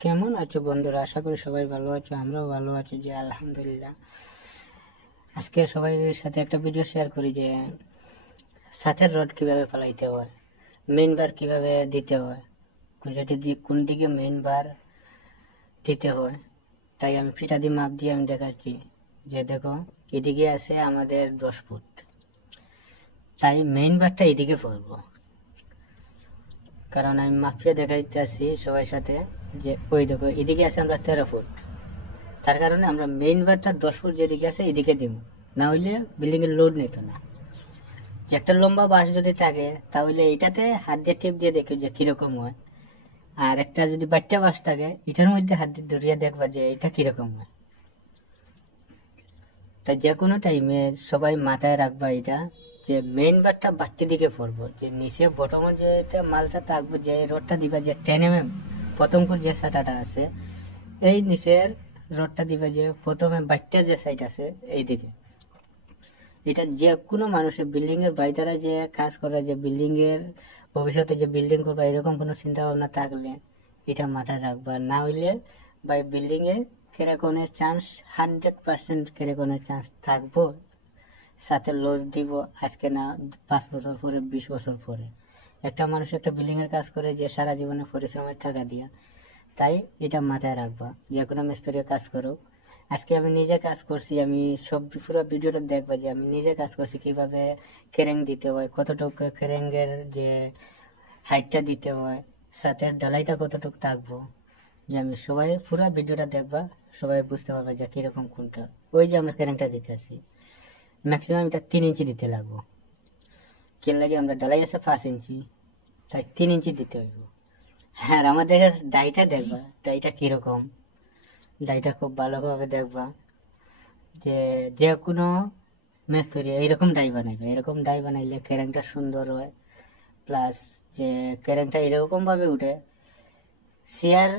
কেমন আছো বন্ধুরা? আশা করি সবাই ভালো আছো, আমরাও ভালো আছি যে আলহামদুলিল্লাহ। আজকে সবাই সাথে একটা ভিডিও শেয়ার করি যে ছাতের রড কিভাবে ফেলাইতে হয়, মেইন বার কিভাবে দিতে হয়, কোন দিকে মেইন বার দিতে হয়। তাই আমি ফিতা দিয়ে মাপ দিয়ে আমি দেখাচ্ছি যে দেখো এদিকে আছে আমাদের 10 ফুট, তাই মেইন বারটা এদিকে পড়বো। কারণ আমি মাপিয়ে দেখাইতে আসি সবার সাথে যে ওই দেখো এদিকে আছে আমরা 13 ফুট, তার কারণে আমরা মেইন বারটা 10 ফুট যেদিকে আছে এদিকে দিব, না হইলে বিল্ডিং এর লোড নিত না। যে একটা লম্বা বাঁশ যদি থাকে তাহলে এটাতে হাত দিয়ে টিপ দিয়ে দেখো যে কিরকম হয়, আর একটা যদি বাচ্চা বাঁশ থাকে এটার মধ্যে হাত দিয়ে ধরিয়ে দেখবা যে এটা কিরকম হয়। তাই যে কোনো টাইমে সবাই মাথায় রাখবা এটা যে মেইন বারটা বাড়তি দিকে পড়বো, যে নিচে বটমে যে এটা মালটা থাকবে, যে রডটা দিবা যে 10 mm প্রথম করে যে সাটাটা আছে এই নিচের রডটা দিবা যে প্রথমে বাচ্চা যে সাইড আছে এইদিকে। এটা যে কোনো মানুষের বিল্ডিং এর বাইরে যে কাজ করে, যে বিল্ডিং এর ভবিষ্যতে যে বিল্ডিং করবা এরকম কোনো চিন্তা ভাবনা থাকলে এটা মাথায় রাখবা, না হইলে বাই বিল্ডিং এ কেরাকনের চান্স 100% কেরাকনের চান্স থাকবো, সাথে লস দিব আজকে না 5 বছর পরে 20 বছর পরে। একটা মানুষ একটা বিল্ডিং এর কাজ করে যে সারা জীবনে পরিশ্রমের টাকা দিয়া, তাই এটা মাথায় রাখবা যে কোনো মিস্ত্রির কাজ করো। আজকে আমি নিজে কাজ করছি, আমি সব পুরো ভিডিওটা দেখবা যে আমি নিজে কাজ করছি কিভাবে কেরেং দিতে হয়, কতটুকু কেরেঙ্গের যে হাইটটা দিতে হয়, সাথে ঢালাইটা কতটুকু থাকবো, যে আমি সবাই পুরো ভিডিওটা দেখবা, সবাই বুঝতে পারবে যে কিরকম কোনটা। ওই যে আমরা কেরেংটা দিতেছি ম্যাক্সিমাম এটা 3 ইঞ্চি দিতে লাগবো, কে লাগে আমরা ঢালাই আছে 5 ইঞ্চি, তাই 3 ইঞ্চি দিতে হইব। হ্যাঁ, আর আমাদের ডাইটা দেখবা, ডাইটা কিরকম, ডাইটা খুব ভালোভাবে দেখবা যে যে কোনো মিস্ত্রি এইরকম ডাই বানাইবে, এরকম ডাই বানাইলে কেরেংটা সুন্দর হয়, প্লাস যে কেরেংটা এরকম ভাবে উঠে চেয়ার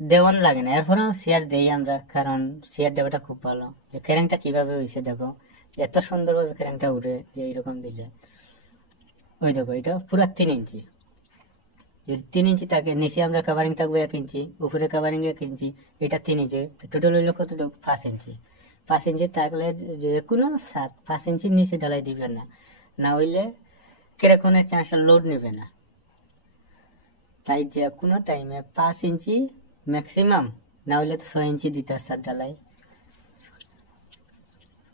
দেওয়ান লাগে না। এরপরেও চেয়ার দেই আমরা, কারণ চেয়ার দেওয়াটা খুব ভালো। যে কেরেংটা কিভাবে হয়েছে দেখো, এত সুন্দরভাবে কেরেংটা উঠে যে এইরকম দিলে। ওই দেখো এটা পুরা 3 ইঞ্চি, যদি 3 ইঞ্চি থাকে নিচে আমরা কাভারিং থাকবো 1 ইঞ্চি, উপরে কাভারিং 1 ইঞ্চি, এটা 3 ইঞ্চি, টোটাল হইলো কতটুকু 5 ইঞ্চি। 5 ইঞ্চি থাকলে যে কোনো 5 ইঞ্চির নিচে ঢালাই দিবে না, না হইলে কেরাকনের চান্সটা লোড নেবে না। তাই যে কোনো টাইমে 5 ইঞ্চি ম্যাক্সিমাম, না হইলে তো 6 ইঞ্চি দিতে সার ঢালাই।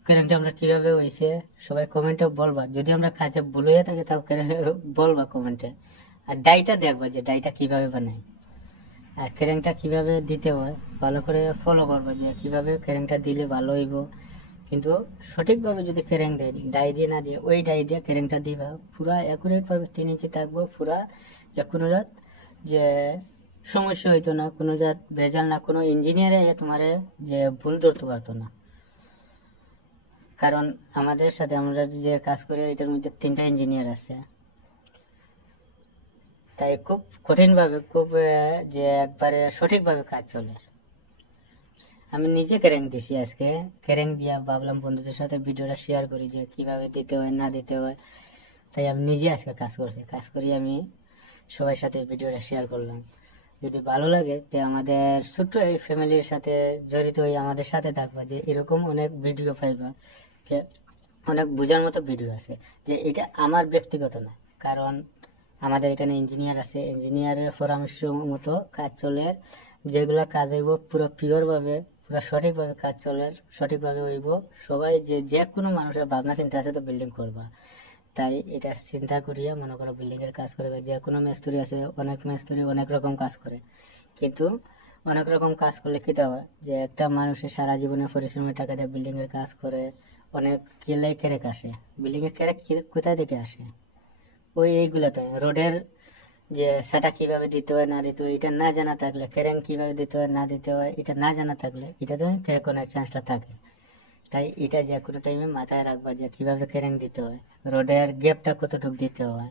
কেরেংটা আমরা কিভাবে হয়েছে সবাই কমেন্টে বলবা, যদি আমরা কাজে ভুল হয়ে থাকে তাও বলবা কমেন্টে। আর ডাইটা দেখবা যে ডাইটা কিভাবে বানাই, আর কেরেংটা কিভাবে দিতে হয় ভালো করে ফলো করবা যে কিভাবে কেরেংটা দিলে ভালো হইব। কিন্তু সঠিকভাবে যদি কেরেং দেয়, ডাই দিয়ে না দিয়ে ওই ডাই দিয়ে কেরেংটা দিবা, পুরা অ্যাকুরেটভাবে 3 ইঞ্চি থাকবো পুরা, যে কোনো জাত যে সমস্যা হইতো না, কোনো জাত ভেজাল না, কোনো ইঞ্জিনিয়ারে তোমার যে ভুল ধরতে পারতো না। কারণ আমাদের সাথে আমরা যে কাজ করি এটার মধ্যে 3টা ইঞ্জিনিয়ার আছে, তাই খুব কঠিনভাবে খুব যে একবারে সঠিকভাবে কাজ চলে। আমি নিজে কেরেং দিছি, আজকে কেরেং দিয়া ভাবলাম বন্ধুদের সাথে ভিডিওটা শেয়ার করি যে কিভাবে দিতে হয় না দিতে হয়। তাই আমি নিজে আজকে কাজ করছি, কাজ করি আমি সবার সাথে ভিডিওটা শেয়ার করলাম। যদি ভালো লাগে তো আমাদের ছোট্ট এই ফ্যামিলির সাথে জড়িত হয়ে আমাদের সাথে থাকবা, যে এরকম অনেক ভিডিও পাইবা, যে অনেক বোঝার মতো ভিডিও আছে। যে এটা আমার ব্যক্তিগত না, কারণ আমাদের এখানে ইঞ্জিনিয়ার আছে, ইঞ্জিনিয়ারের পরামর্শ মতো কাজ চলে, যেগুলা কাজ হইব পুরো পিওরভাবে পুরো সঠিকভাবে কাজ চলে, সঠিকভাবে হইব। সবাই যে কোনো মানুষের ভাবনা চিন্তা আছে তো বিল্ডিং করবা, তাই এটা চিন্তা করিয়া মনে করো বিল্ডিং এর কাজ করবে। যে কোনো মিস্ত্রি আছে, অনেক মিস্ত্রি অনেক রকম কাজ করে, কিন্তু অনেক রকম কাজ করলে কি হয় যে একটা মানুষের সারা জীবনের পরিশ্রমের টাকা দিয়ে বিল্ডিং এর কাজ করে, অনেক কেলাই কেরেক আসে। বিল্ডিং এর কেরেক কোথায় থেকে আসে? ওই এইগুলাতে রোডের যে সেটা কিভাবে দিতে হয় না দিতে হয় এটা না জানা থাকলে, কেরেং কিভাবে দিতে হয় না দিতে হয় এটা না জানা থাকলে এটাতে কেরেকনের চান্সটা থাকে। তাই এটা যে কোনো টাইমে মাথায় রাখবা যে কিভাবে কেরেং দিতে হয়, রোডের গ্যাপটা কতটুকু দিতে হয়।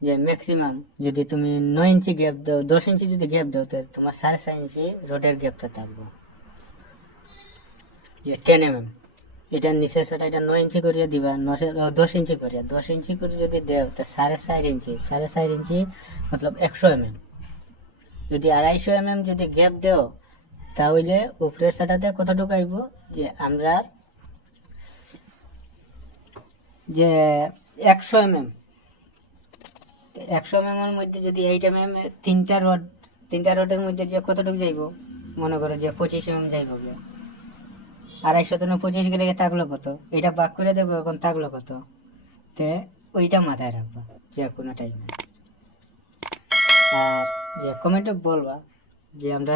যে ম্যাক্সিমাম যদি তুমি 9 ইঞ্চি গ্যাপ দাও, 10 ইঞ্চি যদি গ্যাপ দাও তো তোমার 4.5 ইঞ্চি রোডের গ্যাপটা থাকবো। যে 10 mm এটা নিচে সেটা এটা 9 ইঞ্চি করিয়া দিবা, 10 ইঞ্চি করিয়া, 10 ইঞ্চি করে যদি দেও তো 4.5 ইঞ্চি, 4.5 ইঞ্চি মতলব 100 mm। যদি 250 যদি গ্যাপ দেও তাহলে উপরের সাটাতে কতটুকু আইব যে আমরা যে 100 এর মধ্যে যদি 8 তিনটা রডের মধ্যে যে কতটুকু যাইব মনে করো যে 25 যাইব, 250 তো 25 গেলে থাকলো কত, এটা বাক করে দেবো, এখন থাকলো কত, তে ওইটা মাথায় রাখবা যে কোনো টাইমে। আর যে কমেন্টে বলবা যে আমরা